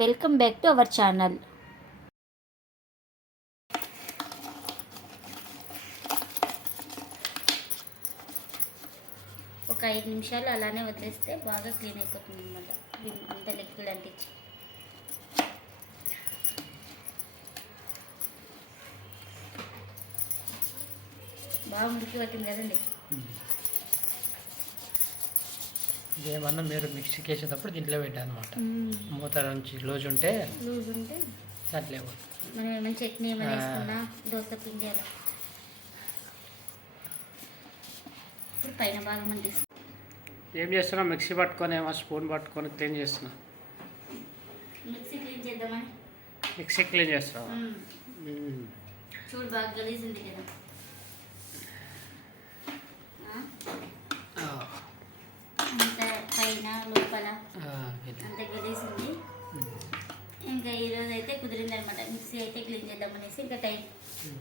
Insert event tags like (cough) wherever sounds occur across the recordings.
Welcome back to our channel. ఒక ఐదు నిమిషాలు అలానే వదిలేస్తే బాగా క్లీన్ అయిపోతుంది అనమాట అంత లిక్విడ్ అంటించి బాగా మురికి పట్టింది కదండి. ఇదేమన్నా మీరు మిక్సీకి వేసేటప్పుడు దీంట్లో పెట్టాను అనమాట మూత నుంచి లోజు ఉంటే లూజ్ ఉంటే దాంట్లో ఇవ్వదు. మనం ఏమైనా చట్నీ ఏమైనా ఆ. వేసుకున్నా దోశ పిండి అలా. ఇప్పుడు పైన భాగం ఏం చేస్తున్నా మిక్సీ పట్టుకొని ఏమో స్పూన్ పట్టుకొని క్లీన్ చేస్తున్నా మిక్సీ క్లీన్ చేద్దామని. మిక్సీ క్లీన్ చేస్తావా. చూడు బాగా గలీజ్ ఉంది కదా. ఆ? ఆ, అంత పైన లోపల. అంత మ్మ్. ఇంకా ఈరోజు అయితే కుదిరింది అనమాట మిక్సీ అయితే క్లీన్ చేద్దామనేసి ఇంకా టైం మ్మ్.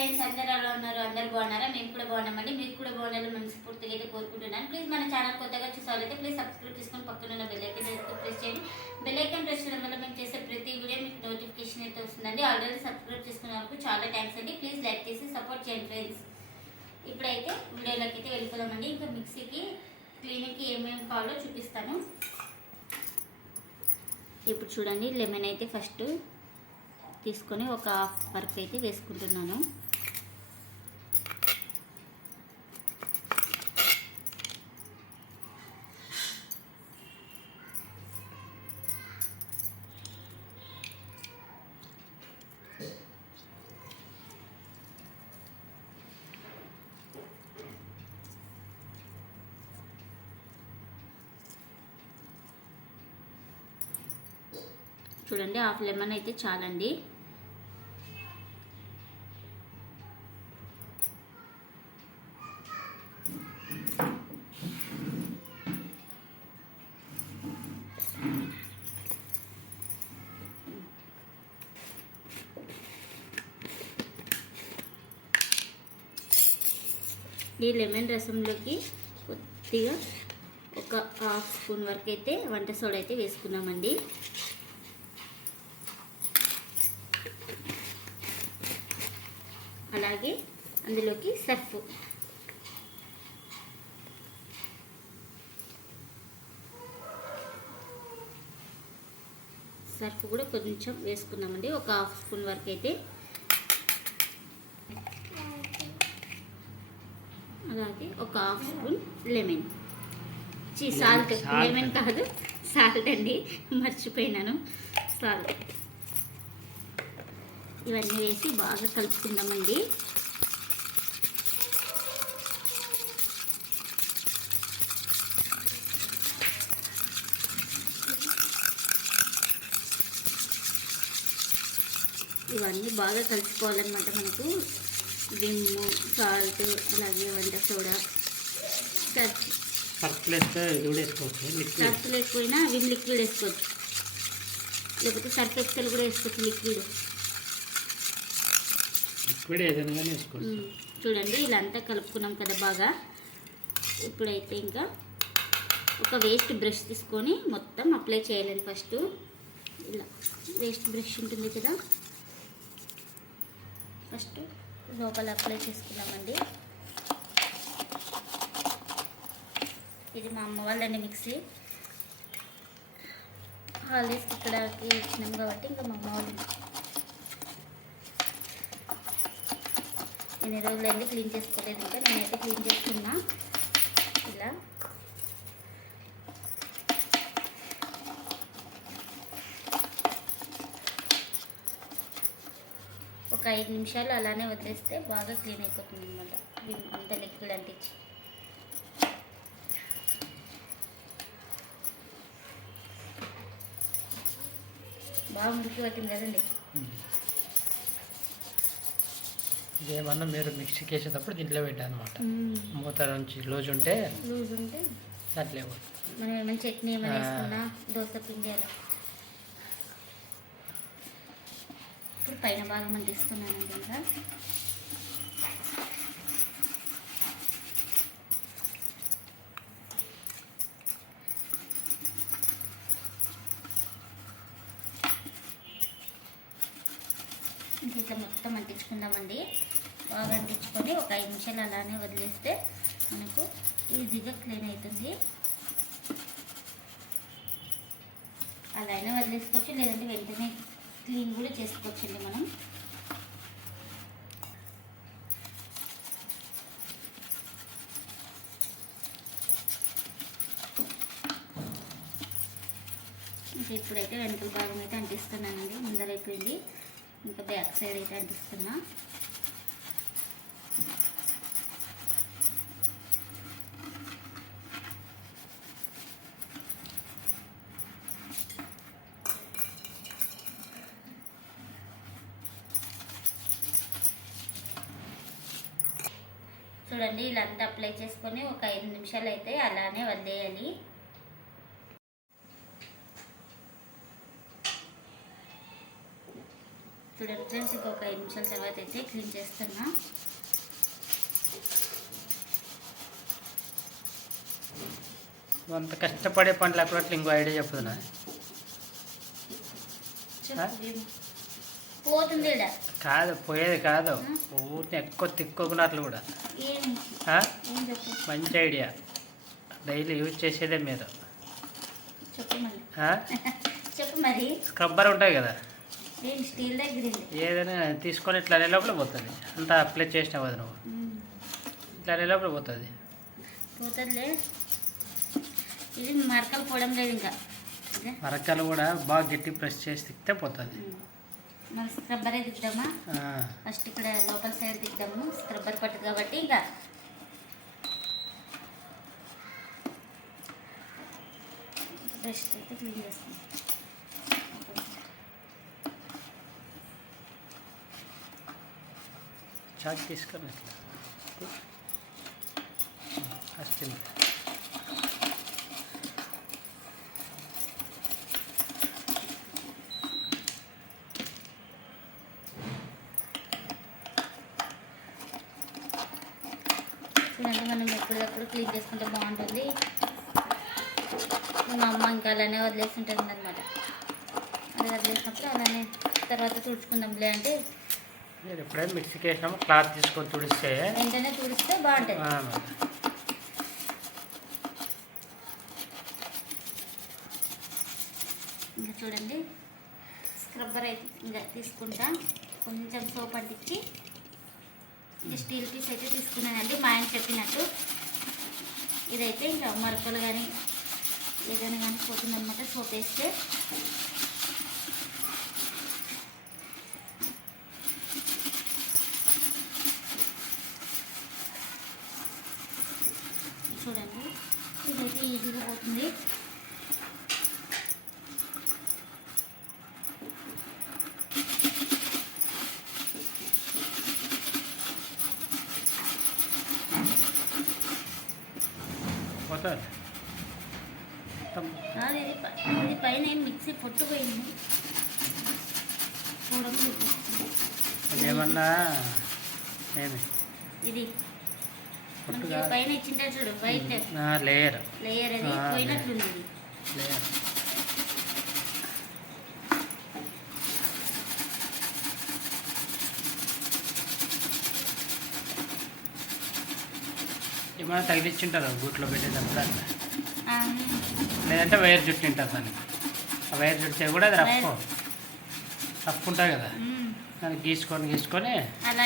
ఫ్రెండ్స్ అందరు ఎలా ఉన్నారు? అందరు బాగున్నారా? మేము కూడా బాగున్నామండి. మీరు కూడా బాగున్నారు మనస్ఫూర్తిగా అయితే కోరుకుంటున్నాను. ప్లీజ్ మన ఛానల్ కొత్తగా చూసారైతే ప్లీజ్ సబ్స్క్రైబ్ చేసుకొని పక్కన ఉన్న బెల్లైకన్ అయితే ప్రెస్ చేయండి. బెల్లైకన్ ప్రెస్ చేయడం వల్ల మేము చేసే ప్రతి వీడియో మీకు నోటిఫికేషన్ అయితే వస్తుందండి. ఆల్రెడీ సబ్స్క్రైబ్ వరకు చాలా థ్యాంక్స్ అండి. ప్లీజ్ లైక్ చేసి సపోర్ట్ చేయండి ఫ్రెండ్స్ ఇప్పుడైతే వీడియోలోకి అయితే వెళ్ళిపోదామండి. ఇంకా మిక్సీకి క్లీనింగ్కి ఏమేమి కావాలో చూపిస్తాను. ఇప్పుడు చూడండి లెమన్ అయితే ఫస్ట్ తీసుకొని ఒక హాఫ్ వరకు అయితే వేసుకుంటున్నాను. చూడండి హాఫ్ లెమన్ అయితే చాలండి. ఈ లెమన్ రసంలోకి కొద్దిగా ఒక హాఫ్ స్పూన్ వరకు అయితే వంట సోడా అయితే వేసుకున్నామండి. అలాగే అందులోకి సర్ఫ్. సర్ఫ్ కూడా కొంచెం వేసుకున్నామండి ఒక హాఫ్ స్పూన్ వరకు అయితే అలాగే ఒక half spoon lemon salt. Lemon కాదు సాల్ట్ అండి. మర్చిపోయినాను. సాల్ట్. ఇవన్నీ వేసి బాగా కలుపుకుందామండి. ఇవన్నీ బాగా కలిసిపోవాలన్నమాట మనకు. విమ్ము సాల్ట్ అలాగే వంట సోడా సర్ఫ్ సర్ఫ్లు వేస్తే ఇది కూడా వేసుకోవచ్చు? లిక్విడ్. సర్ఫ్ లేకపోయినా విమ్ లిక్విడ్ వేసుకోవచ్చు. లేకపోతే సర్ఫ్ ఎక్సెల్ కూడా వేసుకోవచ్చు లిక్విడ్. లిక్విడ్ ఏదైనా కానీ వేసుకోవచ్చు చూడండి ఇలా అంతా కలుపుకున్నాం కదా బాగా. ఇప్పుడైతే ఇంకా ఒక వేస్ట్ బ్రష్ తీసుకొని మొత్తం అప్లై చేయాలండి ఫస్ట్. ఇలా వేస్ట్ బ్రష్ ఉంటుంది కదా. ఫస్ట్ లోపల అప్లై చేసుకున్నామండి ఇది మా అమ్మ వాళ్ళండి మిక్సీ హాలిడేస్కి ఇక్కడకి వచ్చినాం కాబట్టి ఇంకా మా అమ్మ వాళ్ళు ఎన్ని రోజులైంది క్లీన్ చేసుకోలేదు ఇంకా నేనైతే క్లీన్ చేసుకున్నా. ఇలా. ఒక ఐదు నిమిషాలు అలానే వదిలేస్తే బాగా క్లీన్ అయిపోతుంది అనమాట అంత లిక్విడ్ అంటించి బాగా మురికి పట్టింది కదండి? ఇదేమన్నా మీరు మిక్సీకి వేసేటప్పుడు దీంట్లో పెట్టాను అనమాట మూత నుంచి లోజు ఉంటే లూజ్ ఉంటే ఇవ్వదు. మనం ఏమైనా చట్నీ ఏమైనా. వేసుకున్నా దోశ పిండి అలా ఇప్పుడు పైన భాగం మనం తీసుకున్నానండి ఇంకా ఇట్లా మొత్తం అంటించుకుందామండి. బాగా అంటించుకొని ఒక ఐదు నిమిషాలు అలానే వదిలేస్తే మనకు ఈజీగా క్లీన్ అవుతుంది అలా అయినా వదిలేసుకోవచ్చు లేదంటే వెంటనే క్లీన్ కూడా చేసుకోవచ్చండి మనం. ఇప్పుడైతే వెనుకల భాగం అయితే అంటిస్తున్నానండి. ముందర అయిపోయింది ఇంకా బ్యాక్ సైడ్ అయితే అంటిస్తున్నా చూడండి ఇలా అంతా అప్లై చేసుకొని ఒక ఐదు నిమిషాలు అయితే అలానే వదిలేయాలి. చూడండి ఫ్రెండ్స్ ఇంకొక ఐదు నిమిషాల తర్వాత అయితే క్లీన్ చేస్తున్నా. అంత కష్టపడే పని లేకపోతే ఇంకో ఐడియా చెప్పుతున్నా చెప్పు ఏం? పోతుంది కాదు పోయేది కాదు. ఊరిని ఎక్కువ తిక్కుకున్నట్లు కూడా. మంచి ఐడియా. డైలీ యూజ్ చేసేదే మీరు. చెప్పు మరి. (laughs) స్క్రబ్బర్ ఉంటాయి కదా. స్టీల్ దగ్గర. ఏదైనా తీసుకొని ఇట్లా అనే లోపల పోతుంది. అంతా అప్లై చేసినావు కదా నువ్వు. ఇట్లా అనే లోపల పోతుంది. పోతుందిలే. ఇది మరకలు పోవడం లేదు ఇంకా. ఇదే. మరక్కలు కూడా బాగా గట్టి ప్రెస్ చేసి తిక్కితే పోతుంది. మన స్క్రబ్బరే దిద్దామా ఫస్ట్ ఇక్కడ లోపల సైడ్ దిద్దాము స్క్రబ్బర్ పట్టుకు కాబట్టి ఇంకా. బ్రష్ అయితే క్లీన్ చేస్తాం. చాక్ తీసుకొని ఇట్లా వస్తుంది చూడండి మనం ఎప్పటికప్పుడు క్లీన్ చేసుకుంటే బాగుంటుంది. మా అమ్మ ఇంకా అలానే వదిలేస్తుంటుంది అనమాట అది వదిలేసినప్పుడు అలానే తర్వాత తుడుచుకుందాంలే అంటే మీరు ఎప్పుడైనా మిక్సీకి వేసినాము క్లాత్ తీసుకొని తుడిస్తే. వెంటనే తుడిస్తే బాగుంటుంది. ఇంకా చూడండి స్క్రబ్బర్ అయితే ఇంకా తీసుకుంటా. కొంచెం సోప్ అంటించి ఇంకా స్టీల్ పీస్ అయితే తీసుకున్నానండి మా ఆయన చెప్పినట్టు. ఇదైతే ఇంకా మరకలు కానీ ఏదైనా కానీ పోతుందన్నమాట సోప్ వేస్తే చూడండి ఇదైతే ఈజీగా పోతుంది. పోతుంది మొత్తం కాదు ఇది పైన మిక్సీ పొట్టుపోయింది. ఏమన్నా ఏమి? ఇది. పైన ఇచ్చింటారు చూడు వైట్. లేయర్. లేయర్ అది ఆ, పోయినట్లుంది ఇది. లేయర్. ఏమైనా తగిలిచ్చింటారు గూట్లో పెట్టేటప్పుడు లేదంటే వైర్ జుట్టు ఉంటుంది దానికి ఆ వైర్ జుట్టే కూడా అది రఫ్. రఫ్ ఉంటుంది కదా. దాన్ని గీసుకొని గీసుకొని. అలా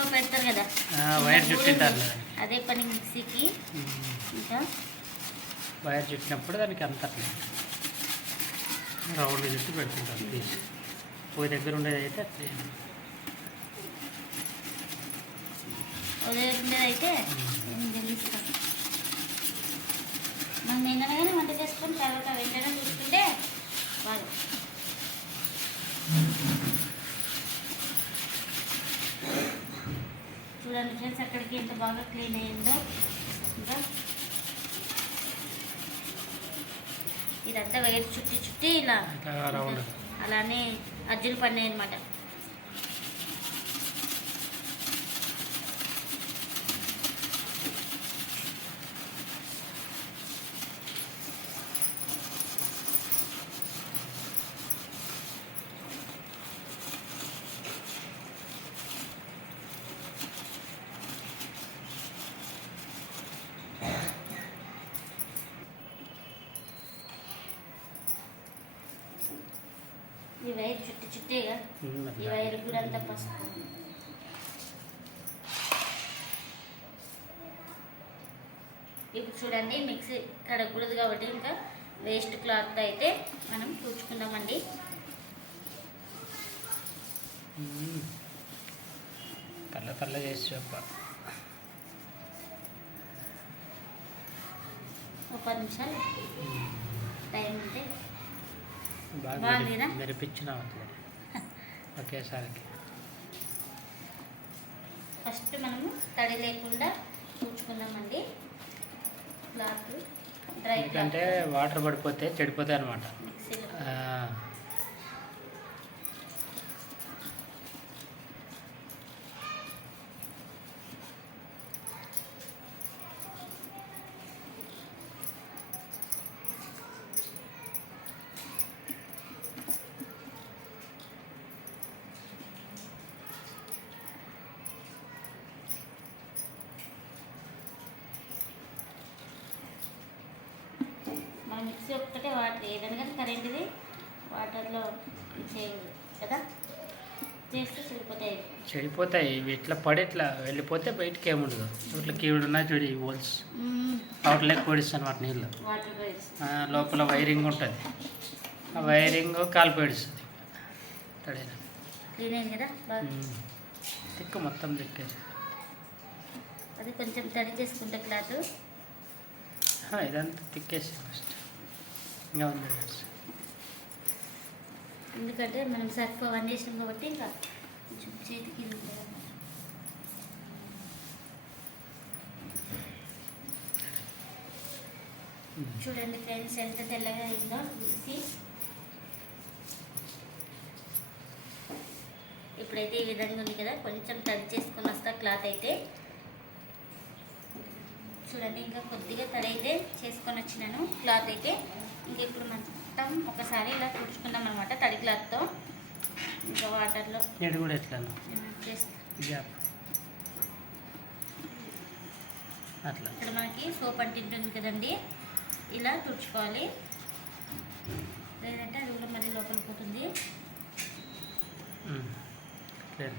గుట్లో పెడతారు కదా. వైర్ చుట్టింటారు. అదే పని మిక్సీకి. ఇంకా? వైర్ చుట్టినప్పుడు దానికి అంత రౌండ్ చుట్టి పెడుతుంటారు. తీసి పోయి దగ్గర ఉండేది అయితే అట్లా తెలుస్తాం మనం నిన్నగానే వంట చేసుకొని తర్వాత వెంటనే చూసుకుంటే బాగా చూడండి ఫ్రెండ్స్ అక్కడికి ఎంత బాగా క్లీన్ అయ్యిందో ఇంకా ఇదంతా వైర్ చుట్టి చుట్టి ఇలా అలానే అజ్జులు పడినాయి అనమాట వైర్ చుట్టి చుట్టేగా ఈ. వైర్ కూడా అంతా పసుపు. ఇప్పుడు చూడండి మిక్సీ కడగకూడదు కాబట్టి ఇంకా వేస్ట్ క్లాత్ అయితే మనం ఉమ్. తెల్ల తెల్ల చేసి చెప్ప. ఒక పది నిమిషాలు టైం ఉంటే బాగా మెరిపించిన ఒకేసారికి. ఫస్ట్ మనము తడి లేకుండా తుడుచుకుందామండి క్లాత్ డ్రై ఎందుకంటే వాటర్ పడిపోతే చెడిపోతాయి అనమాట మన మిక్సీ ఒక్కటే వాటర్ ఏదైనా కానీ కరెంటుది వాటర్లో కదా? చేస్తే చెడిపోతాయి. చెడిపోతాయి. ఇవి ఇట్లా పడి ఇట్లా వెళ్ళిపోతే బయటికి ఏముండదు. ఇట్లా కీవిడు ఉన్నాయి చూడు ఈ హోల్స్. అవుట్లెక్ పొడిస్తాను వాటి నీళ్ళు. లోపల వైరింగ్ ఉంటుంది. ఆ వైరింగ్ కాలు పొడిస్తుంది. తిక్కు మొత్తం తిక్కేసి అది కొంచెం తడి చేసుకుంటే క్లాత్ ఇదంతా తిక్కేసి ఫస్ట్. ఎందుకంటే మనం సర్ఫ్ అవన్నీ వేసినాం కాబట్టి ఇంకా కొంచెం చేతికి చూడండి ఫ్రెండ్స్ ఎంత తెల్లగా అయిందో మిక్సీ ఇప్పుడైతే ఈ విధంగా ఉంది కదా కొంచెం తడి చేసుకొని వస్తా క్లాత్ అయితే. చూడండి ఇంకా కొద్దిగా తడి అయితే చేసుకొని వచ్చినాను క్లాత్ అయితే. ఇంకా ఇప్పుడు మొత్తం ఒకసారి ఇలా తుడుచుకుందాం అనమాట తడి క్లాత్తో. ఇంకా వాటర్లో. ఇది కూడా గ్యాప్ అట్లా. ఇక్కడ మనకి సోప్ అంటి ఉంటుంది కదండి ఇలా తుడుచుకోవాలి. లేదంటే అది కూడా మళ్ళీ లోపల పోతుంది ఉమ్. క్లియర్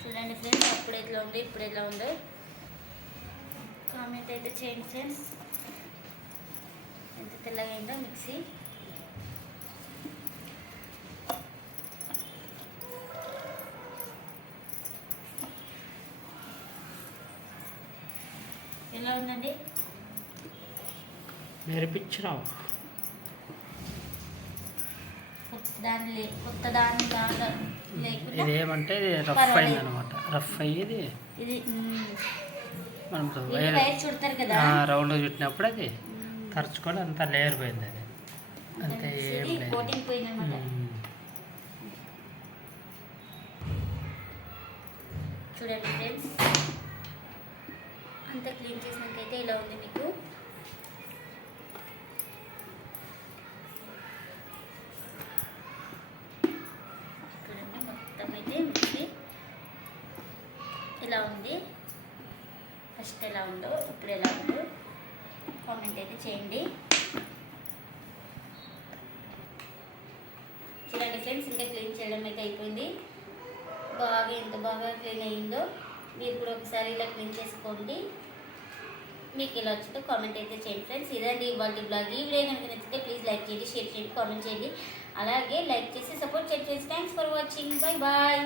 చూడండి ఫ్రెండ్స్ అప్పుడు ఎట్లా ఉంది? ఇప్పుడు ఎట్లా ఉందో? కామెంట్ అయితే చేయండి ఫ్రెండ్స్ ఎంత తెల్లగా అయిందో మిక్సీ. ఎలా ఉందండి? మెరిపించినావు కొత్త దాని కొత్త దాని లాగా లేకుండా ఇది ఏమంటే ఇది రఫ్. అయింది అనమాట రఫ్ అయ్యేది. మనం రౌండ్ చుట్టినప్పుడు అది. తరుచుకొని అంతా లేయర్ పోయింది అది అంతే ఏం లేదు. చూడండి ఫ్రెండ్స్ అంతా క్లీన్ చేసినాకైతే ఇలా ఉంది మీకు ఫస్ట్ ఎలా ఉందో ఇప్పుడు ఎలా ఉందో కామెంట్ అయితే చేయండి. చూడండి ఫ్రెండ్స్ ఇంకా క్లీన్ చేయడం అయితే అయిపోయింది. బాగా ఎంత బాగా క్లీన్ అయ్యిందో మీరు కూడా ఒకసారి ఇలా క్లీన్ చేసుకోండి. మీకు ఇలా వచ్చిందో కామెంట్ అయితే చేయండి ఫ్రెండ్స్. ఇదండి ఇవాళ బ్లాగ్ ఈ వీడియో కనుక నచ్చితే ప్లీజ్ లైక్ చేయండి షేర్ చేయండి కామెంట్ చేయండి. అలాగే లైక్ చేసి సపోర్ట్ చేయండి friends thanks for watching bye bye